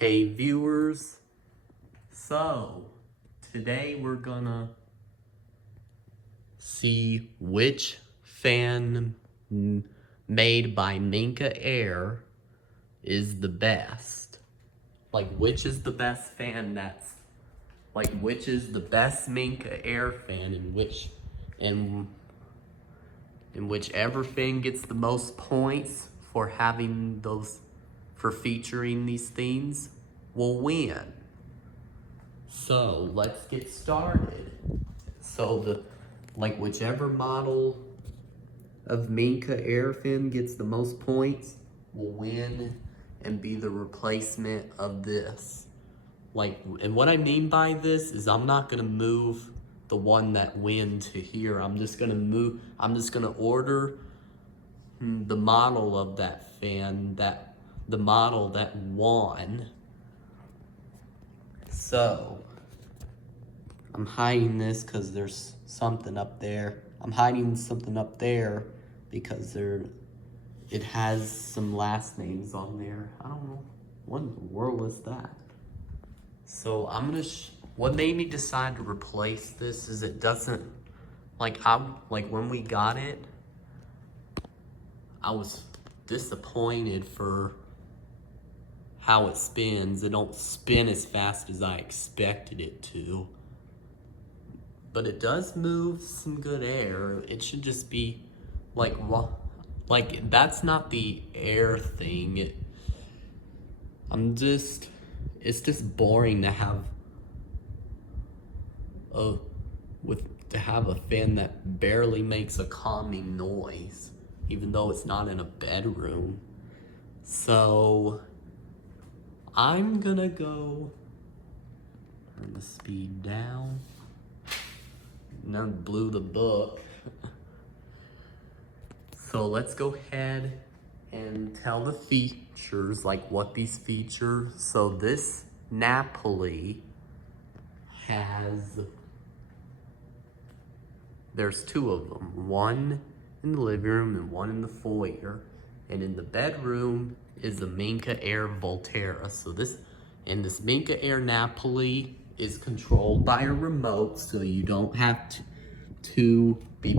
Hey viewers, so today we're gonna see which fan made by Minka Air is the best. Like which is the best fan which is the best Minka Air fan and and whichever fan gets the most points for having those for featuring these themes will win. So let's get started. So whichever model of Minka Airfin gets the most points will win and be the replacement of this. And what I mean by this is I'm not gonna move the one that win to here. I'm just gonna order the model of that fan, the model that won. So I'm hiding this because there's something up there. I'm hiding something up there because it has some last names on there. I don't know. What in the world is that? So I'm gonna, what made me decide to replace this is it doesn't, when we got it, I was disappointed for how it spins. It don't spin as fast as I expected it to. But it does move some good air. It should just be that's not the air thing. It's just boring to have a fan that barely makes a calming noise, even though it's not in a bedroom. So I'm gonna go turn the speed down. Now blew the book. So let's go ahead and tell the features, like what these feature. So this Napoli there's two of them, one in the living room and one in the foyer. And in the bedroom is a Minka Air Volterra. So this Minka Air Napoli is controlled by a remote, so you don't have to be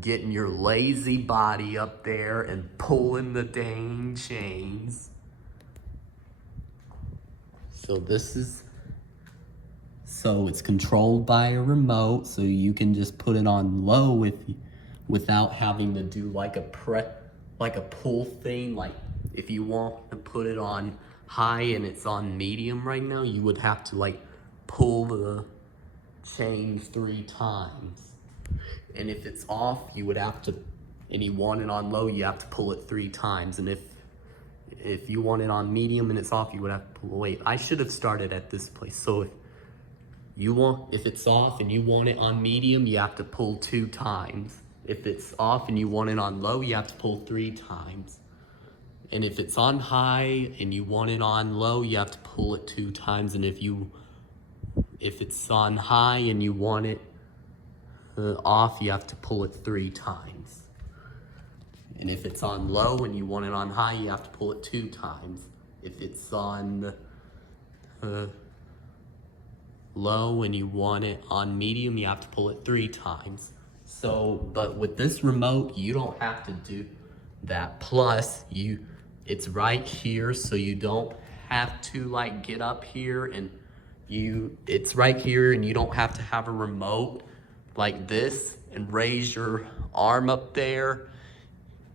getting your lazy body up there and pulling the dang chains. So it's controlled by a remote, so you can just put it on low without having to do like a pull thing. Like if you want to put it on high and it's on medium right now, you would have to pull the chain 3 times. And if it's off, you want it on low, you have to pull it 3 times. And if you want it on medium and it's off, you would have to pull. Wait, I should have started at this place. So if it's off and you want it on medium, you have to pull 2 times. If it's off and you want it on low, you have to pull 3 times. And if it's on high and you want it on low, you have to pull it 2 times. And if it's on high and you want it off, you have to pull it 3 times. And if it's on low and you want it on high, you have to pull it 2 times. If it's on low and you want it on medium, you have to pull it 3 times. So, but with this remote, you don't have to do that. Plus, it's right here, so you don't have to get up here and it's right here, and you don't have to have a remote like this and raise your arm up there.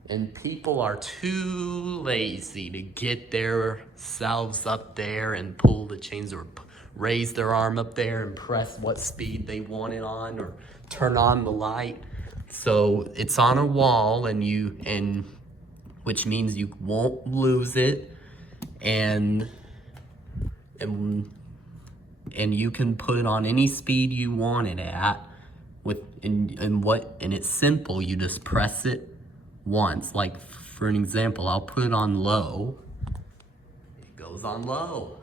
And people are too lazy to get themselves up there and pull the chains or raise their arm up there and press what speed they want it on or turn on the light. So it's on a wall, which means you won't lose it, and you can put it on any speed you want it at. And it's simple. You just press it once. Like for an example, I'll put it on low. It goes on low.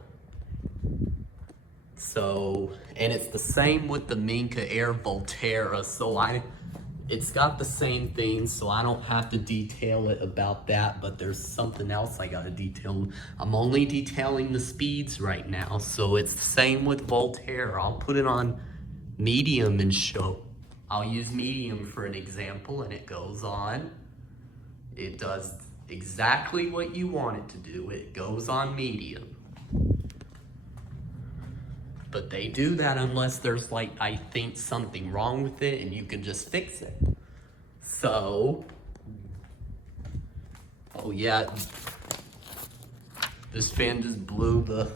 So, and it's the same with the Minka Air Volterra. So it's got the same thing, so I don't have to detail it about that, but there's something else I gotta detail. I'm only detailing the speeds right now, so it's the same with Voltaire. I'll put it on medium and show. I'll use medium for an example, and it goes on. It does exactly what you want it to do. It goes on medium. But they do that unless there's like, I think, something wrong with it and you can just fix it. So, oh yeah, this fan just blew the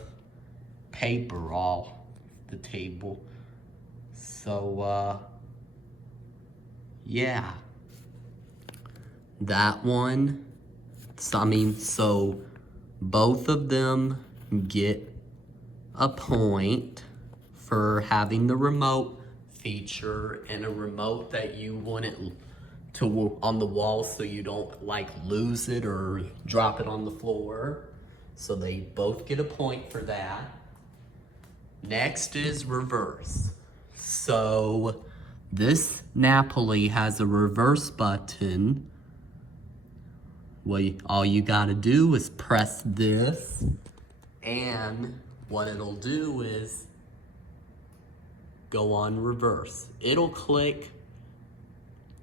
paper off the table. So, yeah. That one, so both of them get a point for having the remote feature and a remote that you wouldn't to on the wall so you don't like lose it or drop it on the floor. So they both get a point for that. Next is reverse. So this Napoli has a reverse button. Well, all you gotta do is press this, and what it'll do is go on reverse. It'll click,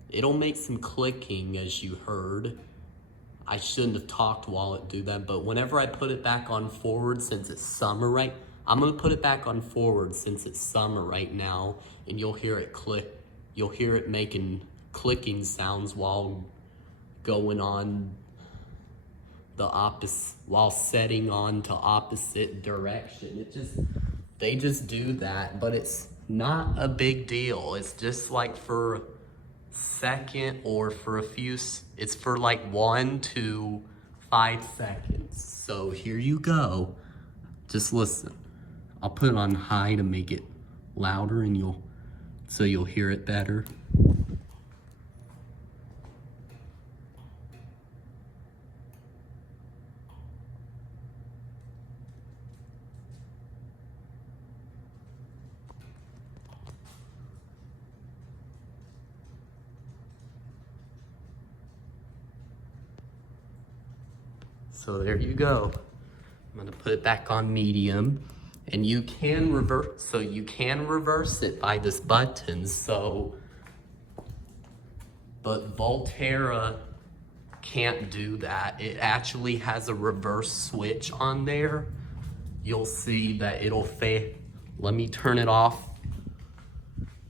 it'll make some clicking as you heard. I shouldn't have talked while it do that, but whenever I put it back on forward, since it's summer I'm gonna put it back on forward since it's summer right now, and you'll hear it click, you'll hear it making clicking sounds while going on the opposite, while setting on to opposite direction. They just do that, but it's not a big deal. It's just like for a second or for a few, it's for like 1 to 5 seconds. So here you go. Just listen. I'll put it on high to make it louder and you'll hear it better. So there you go. I'm gonna put it back on medium, and you can reverse it by this button. So, but Volterra can't do that. It actually has a reverse switch on there. You'll see that it'll fade. Let me turn it off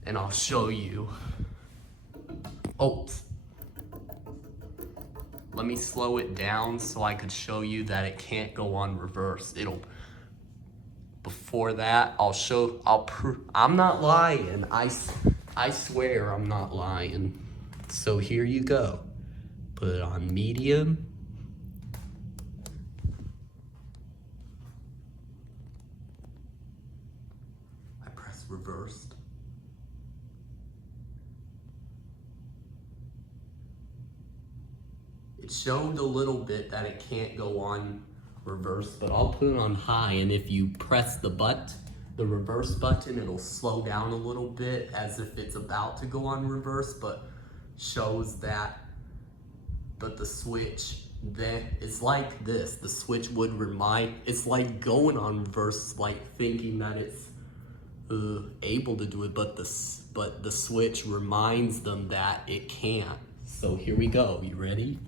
and I'll show you. Oops. Let me slow it down so I could show you that it can't go on reverse. Before that, I'm not lying. I swear I'm not lying. So here you go. Put it on medium. I press reversed. It showed a little bit that it can't go on reverse, but I'll put it on high, and if you press the reverse button, it'll slow down a little bit as if it's about to go on reverse, but shows that, but the switch, then it's like this. The switch would it's like going on reverse, like thinking that it's able to do it, but the switch reminds them that it can't. So here we go. You ready?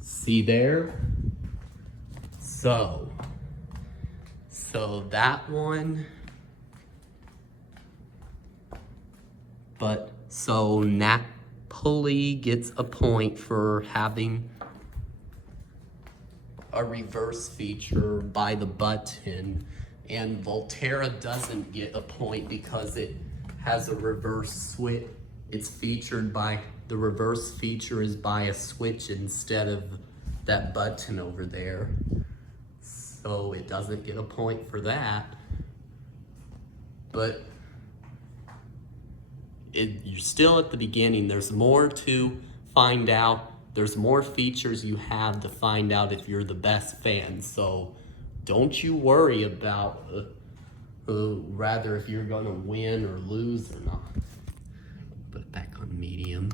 See there? So that one, so Napoli gets a point for having a reverse feature by the button, and Volterra doesn't get a point because it has a reverse switch. It's featured by, the reverse feature is by a switch instead of that button over there. So it doesn't get a point for that. But you're still at the beginning. There's more to find out. There's more features you have to find out if you're the best fan. So don't you worry about rather if you're gonna win or lose or not. Put it back on medium.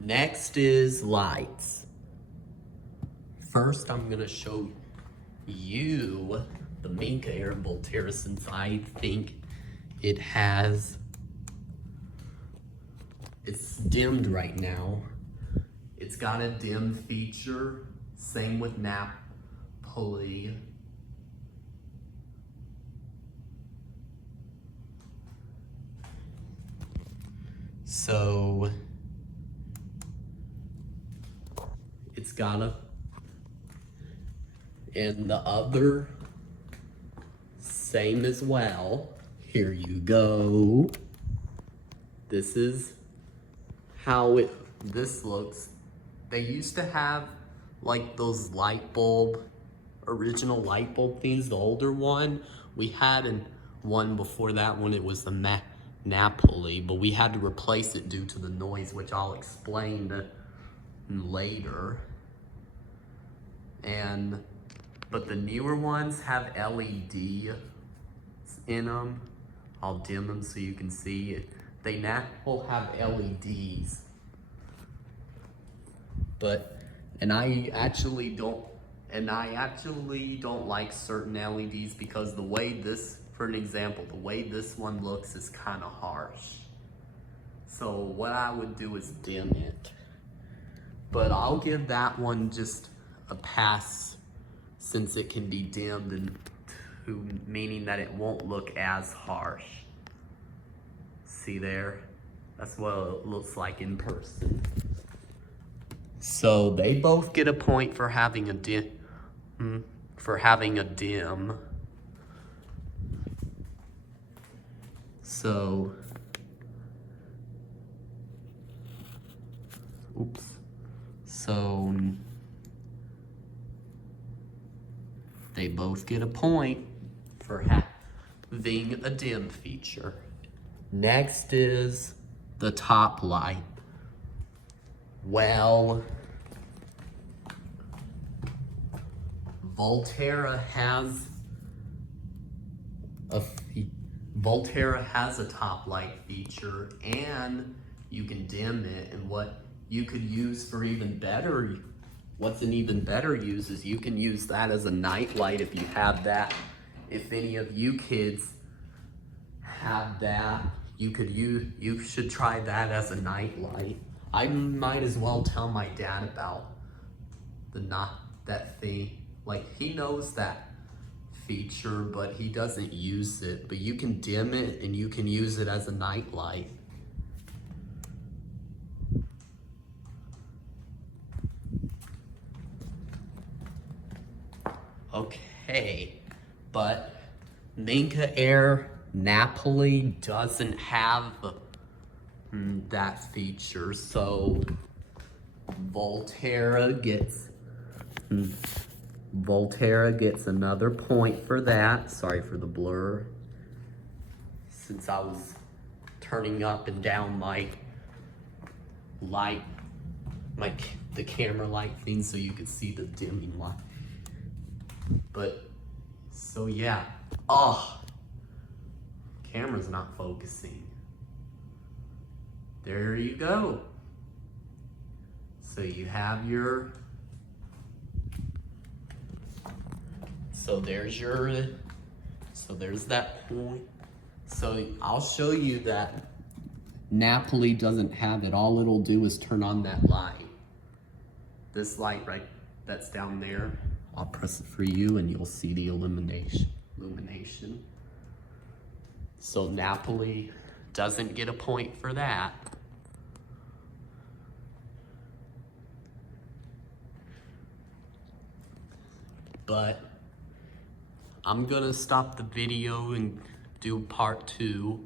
Next is lights. First, I'm gonna show you the Minka Aire Volterra, since I think it's dimmed right now. It's got a dim feature, same with Napoli. So it's got a, and the other, same as well. Here you go. This is how this looks. They used to have like those light bulb, original light bulb things, the older one. We had one before that when it was the Napoli, but we had to replace it due to the noise, which I'll explain later. But the newer ones have LED in them. I'll dim them so you can see it. They now will have LEDs. And I actually don't like certain LEDs because the way this, for an example, the way this one looks is kind of harsh. So what I would do is dim it. But I'll give that one just a pass since it can be dimmed, and meaning that it won't look as harsh. See there? That's what it looks like in person. So they both get a point for having a dim. So, oops. So they both get a point for having a dim feature. Next is the top light. Well, Volterra has a top light feature, and you can dim it. And what you could use for what's an even better use is you can use that as a night light if you have that. If any of you kids have that, you should try that as a night light. I might as well tell my dad about that thing. Like, he knows that feature, but he doesn't use it. But you can dim it and you can use it as a night light. Okay, but Minka Aire Napoli doesn't have that feature, so Volterra gets another point for that. Sorry for the blur, since I was turning up and down my light, the camera light thing, so you could see the dimming light. But so yeah, camera's not focusing. There you go. So you have your, there's that point. So I'll show you that Napoli doesn't have it. All it'll do is turn on that light. This light right that's down there. I'll press it for you and you'll see the illumination. So Napoli doesn't get a point for that. But I'm gonna stop the video and do part 2.